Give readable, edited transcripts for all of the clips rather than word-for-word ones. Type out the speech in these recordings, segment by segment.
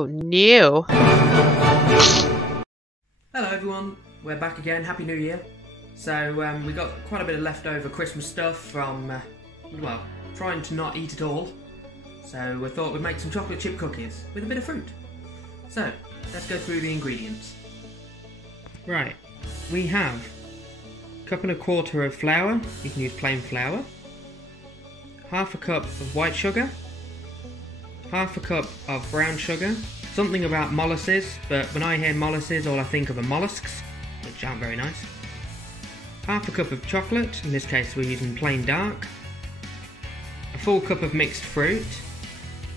Oh no. Hello everyone, we're back again, Happy New Year. So we got quite a bit of leftover Christmas stuff from, well, trying to not eat it all. So we thought we'd make some chocolate chip cookies with a bit of fruit. So, let's go through the ingredients. Right, we have a cup and a quarter of flour, you can use plain flour, half a cup of white sugar, half a cup of brown sugar, something about molasses, but when I hear molasses all I think of are mollusks, which aren't very nice. Half a cup of chocolate, in this case we're using plain dark, a full cup of mixed fruit.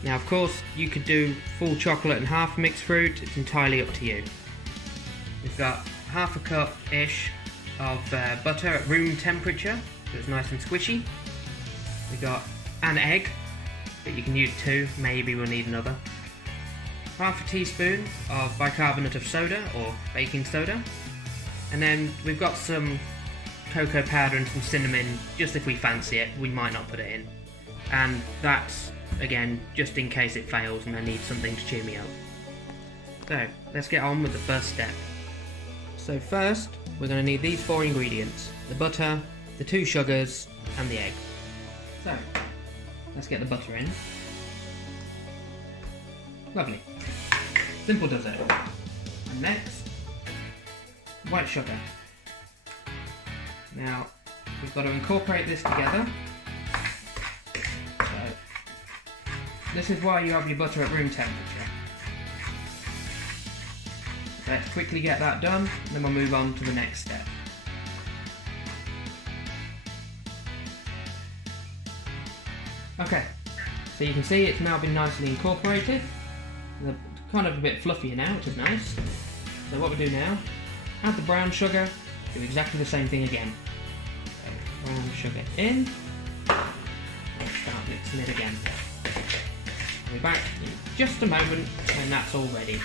Now of course you could do full chocolate and half mixed fruit, it's entirely up to you. We've got half a cup-ish of butter at room temperature, so it's nice and squishy. We've got an egg, but you can use two, maybe we'll need another. Half a teaspoon of bicarbonate of soda or baking soda. And then we've got some cocoa powder and some cinnamon, just if we fancy it, we might not put it in. And that's, again, just in case it fails and I need something to cheer me up. So, let's get on with the first step. So first, we're going to need these four ingredients. The butter, the two sugars, and the egg. So, let's get the butter in. Lovely. Simple does it. And next, white sugar. Now, we've got to incorporate this together. So, this is why you have your butter at room temperature. Let's quickly get that done, and then we'll move on to the next step. Okay, so you can see it's now been nicely incorporated. They're kind of a bit fluffier now, which is nice. So what we do now, add the brown sugar, do exactly the same thing again. So brown sugar in, and start mixing it again. I'll be back in just a moment, and that's all ready.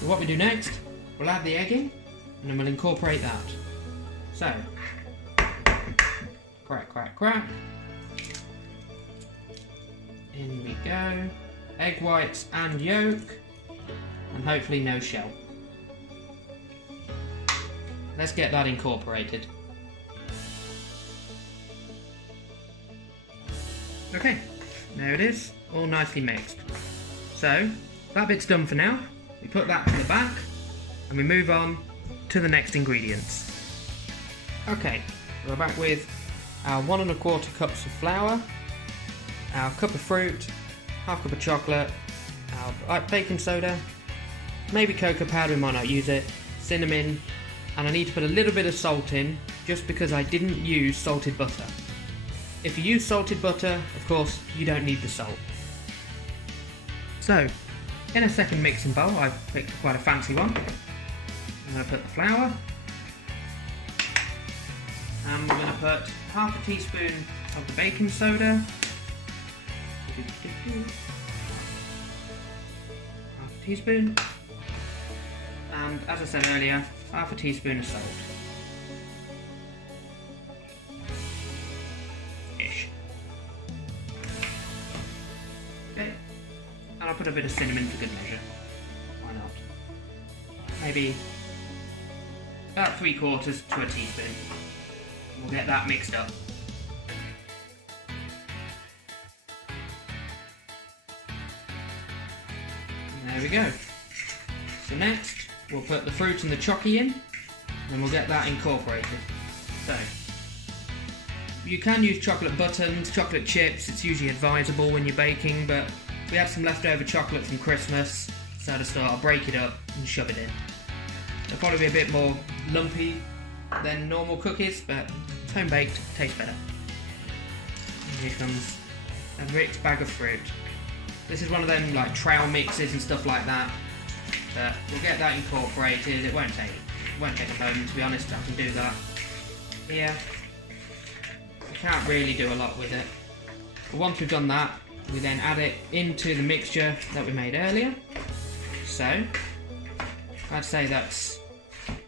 So what we do next, we'll add the egg in, and then we'll incorporate that. So, crack, crack, crack. In we go. Egg whites and yolk, and hopefully no shell. Let's get that incorporated. Okay, there it is, all nicely mixed. So, that bit's done for now. We put that to the back, and we move on to the next ingredients. Okay, we're back with our 1 1/4 cups of flour, our cup of fruit, half cup of chocolate, our baking soda, maybe cocoa powder, we might not use it, cinnamon, and I need to put a little bit of salt in, just because I didn't use salted butter. If you use salted butter, of course, you don't need the salt. So, in a second mixing bowl, I've picked quite a fancy one. I'm going to put the flour, and we're going to put half a teaspoon of the baking soda, half a teaspoon, and as I said earlier, half a teaspoon of salt. Ish. Okay, and I'll put a bit of cinnamon for good measure. Why not? Maybe about 3/4 to a teaspoon. We'll get that mixed up. There we go. So next, we'll put the fruit and the choccy in, and we'll get that incorporated. So, you can use chocolate buttons, chocolate chips, it's usually advisable when you're baking, but we had some leftover chocolate from Christmas, so to start, I'll break it up and shove it in. They'll probably be a bit more lumpy than normal cookies, but it's home baked, tastes better. And here comes a Rick's bag of fruit. This is one of them like trail mixes and stuff like that, but we'll get that incorporated. It won't take a moment, to be honest. I can do that here. I can't really do a lot with it, but once we've done that, we then add it into the mixture that we made earlier. So I'd say that's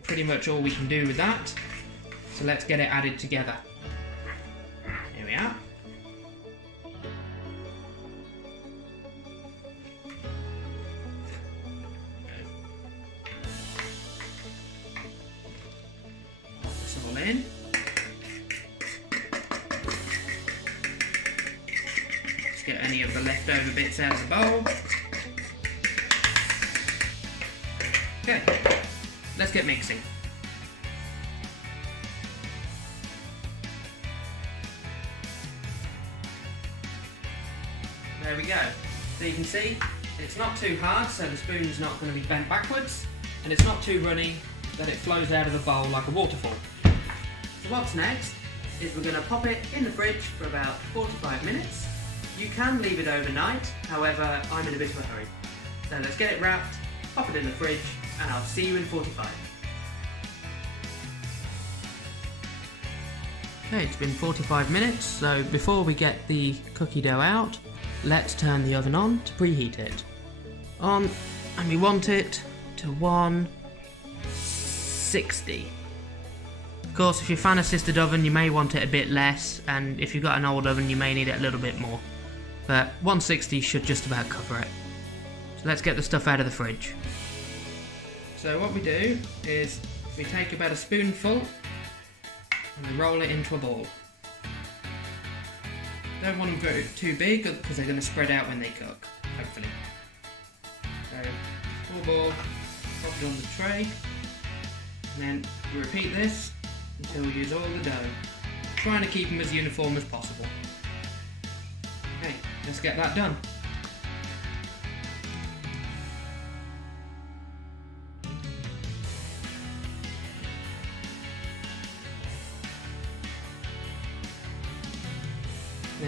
pretty much all we can do with that. So let's get it added together. Here we are. roll in. Just get any of the leftover bits out of the bowl. Okay, let's get mixing. There we go. So you can see it's not too hard, so the spoon's not going to be bent backwards, and it's not too runny that it flows out of the bowl like a waterfall. So what's next is we're going to pop it in the fridge for about 45 minutes. You can leave it overnight, however I'm in a bit of a hurry. So let's get it wrapped, pop it in the fridge, and I'll see you in 45. Okay, it's been 45 minutes, so before we get the cookie dough out, let's turn the oven on to preheat it. On, and we want it to 160. Of course, if you're a fan of assisted oven, you may want it a bit less, and if you've got an old oven, you may need it a little bit more. But 160 should just about cover it. So let's get the stuff out of the fridge. So what we do is we take about a spoonful and we roll it into a ball. Don't want them to go too big because they're going to spread out when they cook, hopefully. So, small ball, pop it on the tray, and then we repeat this until we use all the dough, trying to keep them as uniform as possible. Okay, let's get that done.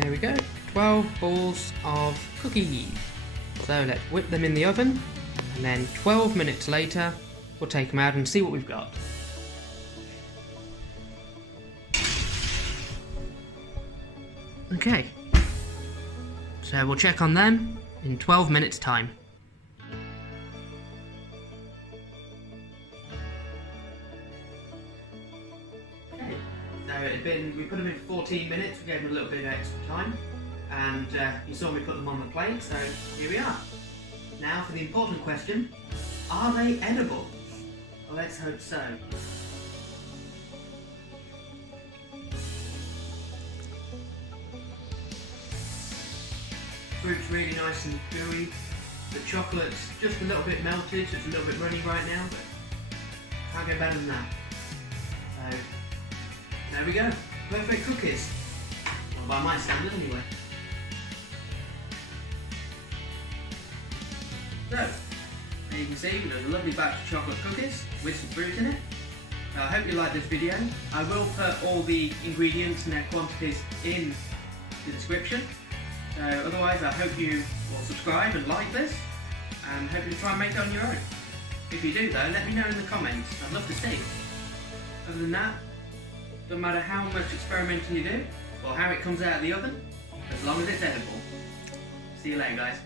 There we go, 12 balls of cookies. So let's whip them in the oven, and then 12 minutes later we'll take them out and see what we've got. Okay, so we'll check on them in 12 minutes time. We put them in for 14 minutes, we gave them a little bit of extra time, and you saw me put them on the plate, so here we are. Now for the important question, are they edible? Well, let's hope so. Fruit's really nice and gooey, the chocolate's just a little bit melted, so it's a little bit runny right now, but can't get better than that. So, there we go, perfect cookies. Well, by my standard anyway. So, as you can see, we've got a lovely batch of chocolate cookies with some fruit in it. I hope you like this video. I will put all the ingredients and their quantities in the description. So otherwise, I hope you will subscribe and like this, and hope you try and make it on your own. If you do though, let me know in the comments. I'd love to see. Other than that, no matter how much experimenting you do, or how it comes out of the oven, as long as it's edible. See you later, guys.